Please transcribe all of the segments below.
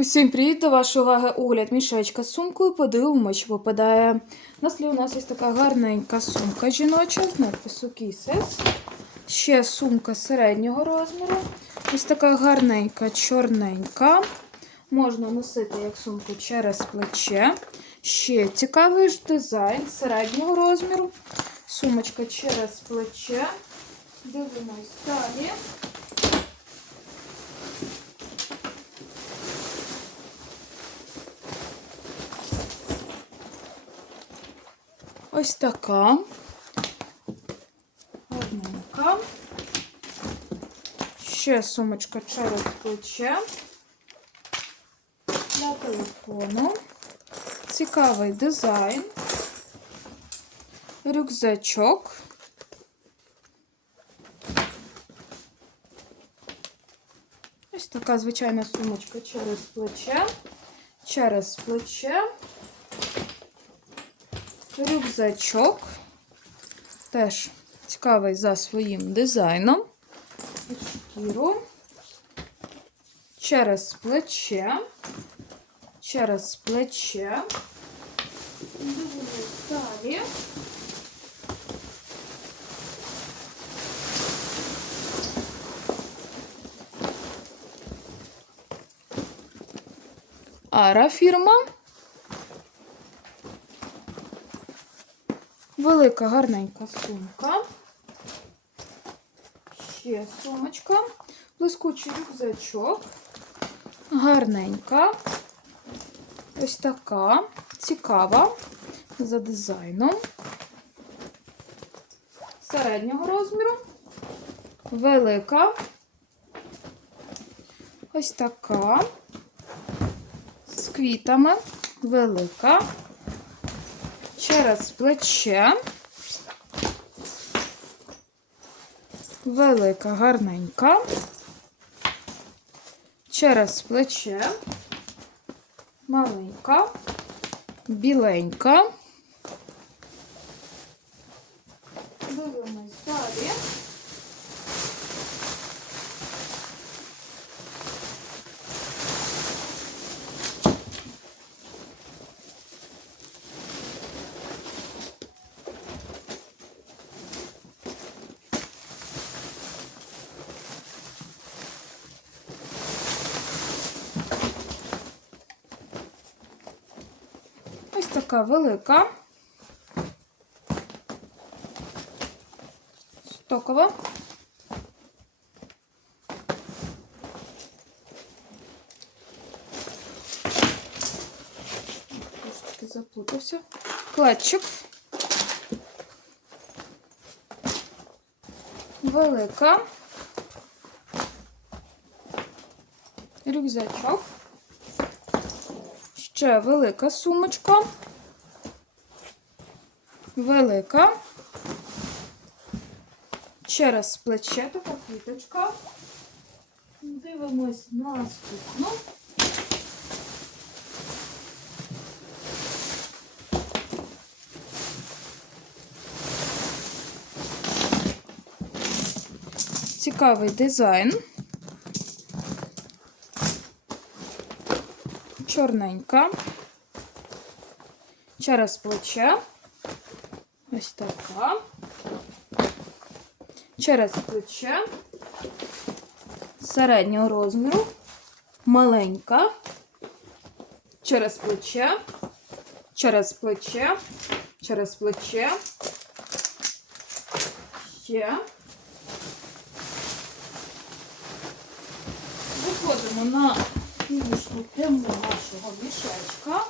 Усім привіт! До вашої уваги огляд мішечка з сумкою. Подивимося, що попадає. На слі у нас ось така гарненька сумка жіноча з надпису Kisses. Ще сумка середнього розміру. Ось така гарненька, чорненька. Можна носити як сумку через плече. Ще цікавий ж дизайн середнього розміру. Сумочка через плече. Дивимось далі. Ось така. Гарненька. Ще сумочка через плече. Для телефону. Цікавий дизайн. Рюкзачок. Ось така звичайна сумочка через плече. Через плече. Рюкзачок. Теж цікавий за своїм дизайном. Шкіру. Через плече. Через плече. Дивимось далі. Ара фірма. Велика гарненька сумка. Ще сумочка. Блискучий рюкзачок. Гарненька. Ось така. Цікава. За дизайном. Середнього розміру. Велика. Ось така. З квітами. Велика через плече. Велика, гарненька. Через плече. Маленька, біленька. Дивимось далі. Ось така велика. Стокова. Трошки заплутався. Клетчик. Велика. Рюкзачок. Ще велика сумочка. Велика. Через плече така квіточка. Дивимось наступну. Цікавий дизайн. Чорненька. Через плече. Ось така. Через плече. Середнього розміру. Маленька. Через плече. Через плече. Через плече. Ще. Виходимо на фінішну тему нашого мішечка.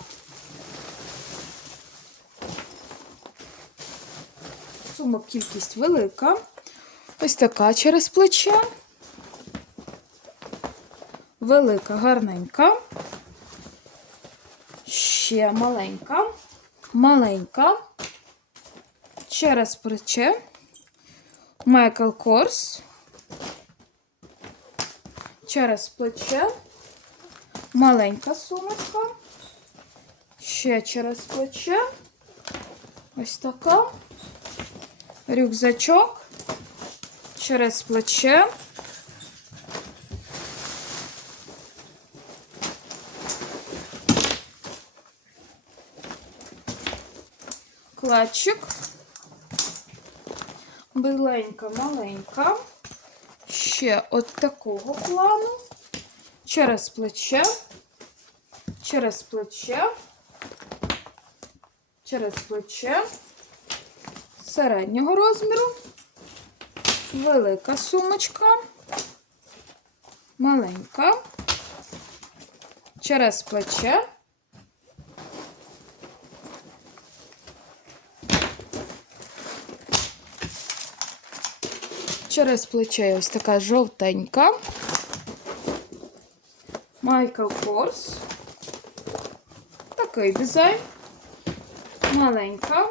Сумок кількість велика. Ось така через плече. Велика, гарненька. Ще маленька. Маленька. Через плече. Майкл Корс. Через плече. Маленька сумочка. Ще через плече. Ось така рюкзачок через плече. Клатчик. Біленька, маленька. Ще от такого плану. Через плече, через плече, через плече. Середнього розміру. Велика сумочка. Маленька. Через плече. Через плече ось така жовтенька. Michael Kors. Такий дизайн. Маленька,